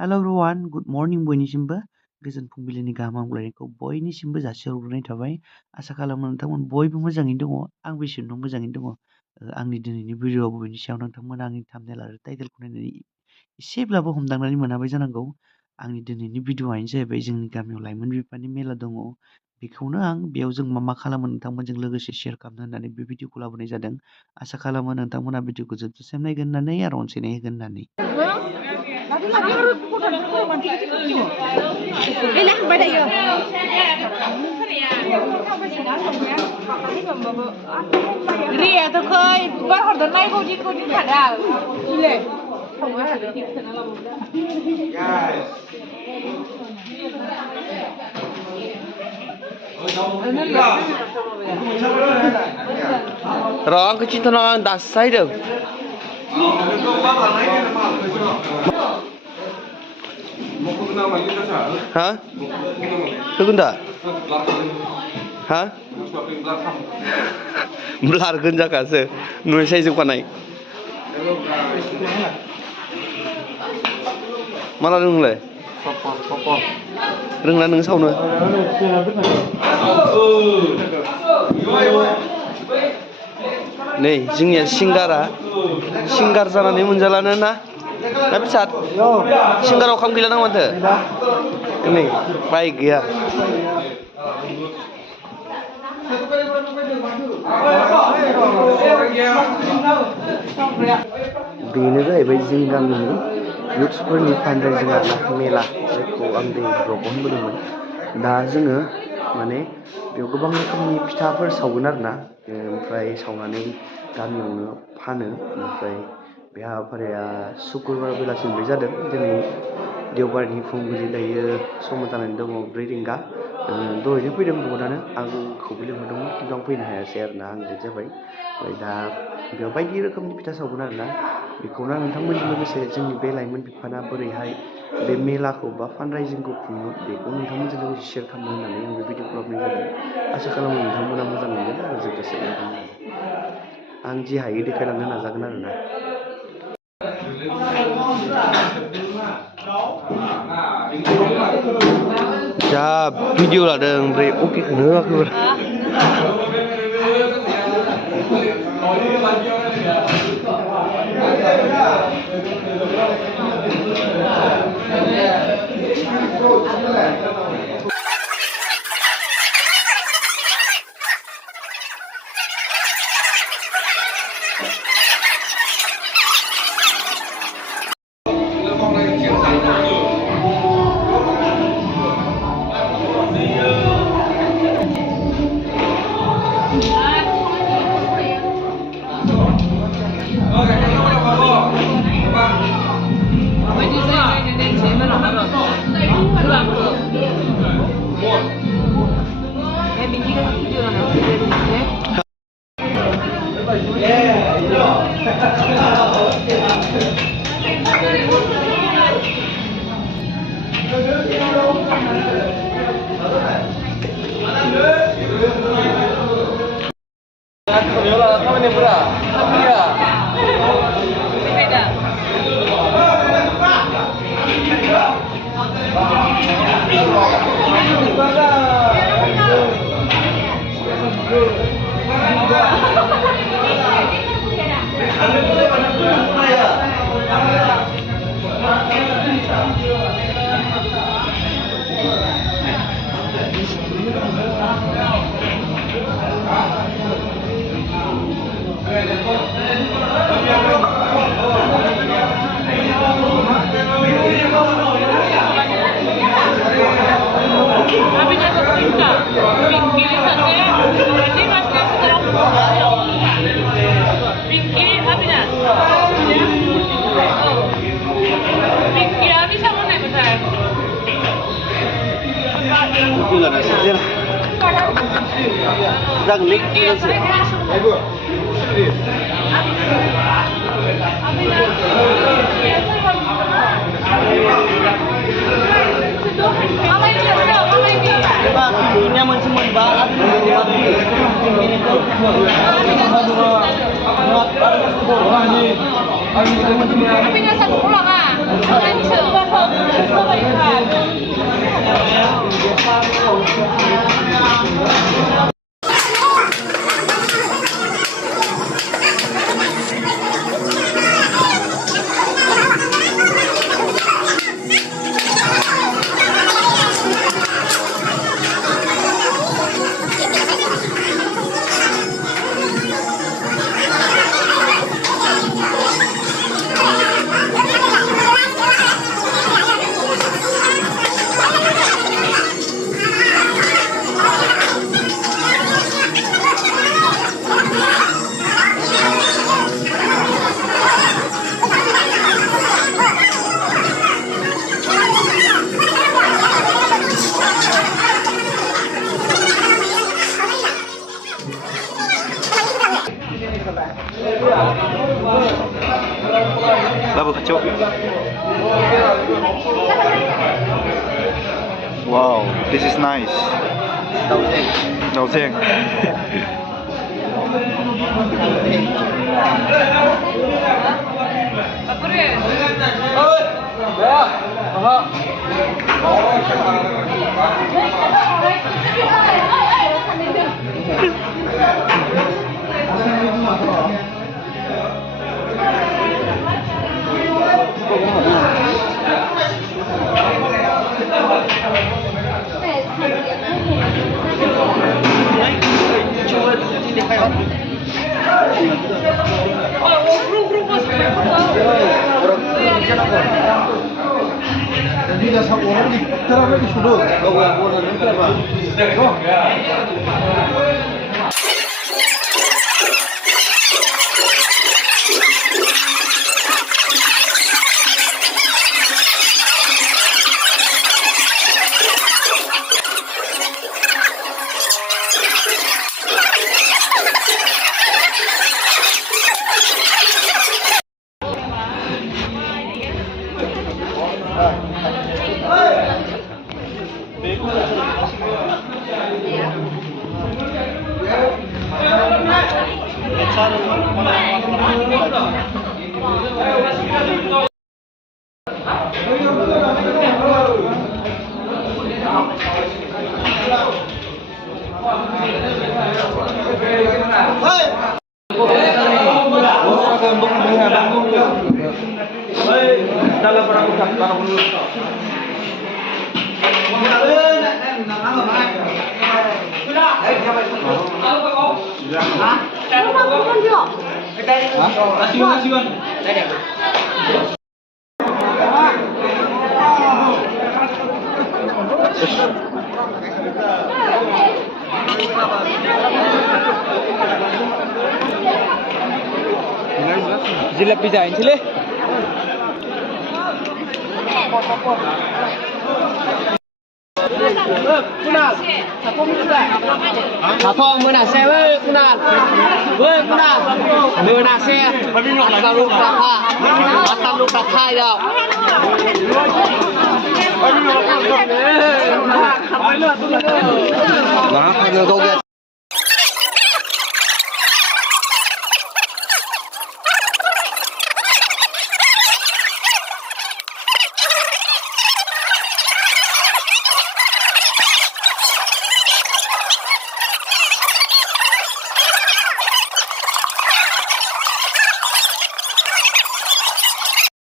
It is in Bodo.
Hello everyone, good morning बयनिसिमबो गोजोन फुंबिलिनि गाहाम हामलायनायखौ बयनिसिमबो जासिहरग्रोनाय थाबाय। आसा खालामो नोंथांमोन बयबो मोजाङैनो दङ। आंबो इसोरनाव मोजाङैनो दङ। आंनि दिनैनि भिडिअ'आव बबेनि सायाव नोंथांमोना आंनि थाम्बनेल आरो टाइटेलखौ नायनानै एसेब्लाबो हमदांनानै मोनाबाय जानांगौ। आंनि दिनैनि भिडिअ'आनो जाहैबाय जोंनि गामियाव लाइमोन बिफाननि मेला दङ। बेखौनो आं बेयाव जों मा खालामो नोंथांमोनजों लोगोसे शेयार खालामनो होननानै बे भिडिअ'खौ लाबोनाय जादों। आसा खालामो नोंथांमोना भिडिअ'खौ जोबजासिम नायगोन होननानै आरो अनसायनाय होगोन होननानै। र' आंखौ खिन्थानाङा आं दासो सायदों। हा? होगोन दा? हा? ब्लारगोन जाखासो नुनाय सायजोबखानाय। माला रोंलाय? रोंला नों सावनो? नै जोंनिया सिंगार जानानै मोनजालानो ना बेसाद सिंगाराव खाम गैला नामा माथो नै बाइक गैया। बेनो जाहैबाय जोंनि गामिनि इउथ्सफोरनि फान्ड्रेजिं आरोना मेला जायखौ आं दै ब्लगाव होनबोदोंमोन। दा जोङो माने बेयाव गोबां रोखोमनि फिथाफोर सावगोन आरोना ओमफ्राय सावनानै गामियावनो फानो। ओमफ्राय बे हाबाफारिया सुक्रुबार बेलासिनिफ्राय जादों। दिनै देवबारनि फुंबिलि दायो समा जानानै दङ 4 रिंगा। दहायनो फैदों बहुदानो आंखौबो लिंहरदोंमोन खिन्थु आं फैनो हायासै आरोना आं लेट जाबाय। ओमफ्राय दा बेयाव बायदि रोखोमनि फिथा सावगोन आरोना बेखौनो आं नोंथांमोनजों लोगोसे जोंनि बे लाइमोन बिफाना बोरैहाय बे मेलाखौ बा फान्ड्राइजिंखौ खुङो बेखौ नोंथांमोनजों लोगोसे शेयार खालामनो होननानै आं बे भिडिअ'खौ खालामनाय जादों। आसा खालामो नोंथांमोना मोजां मोनगोन आरो जोबजासे नायगोन होननानै। आं जि हायो देखायलांनो नाजागोन आरोना। जा भिडिअ लादों ओमफ्राय अकेखौनो होआखैब्रा। Wow, this is nice. Đậu xen. Jilepi jain sile. Kunal, Thapong mana xe với Kunal, với Kunal, đưa na xe, tao lúc đặt tha, tao lúc đặt thai đâu. Đó, hai người câu kia.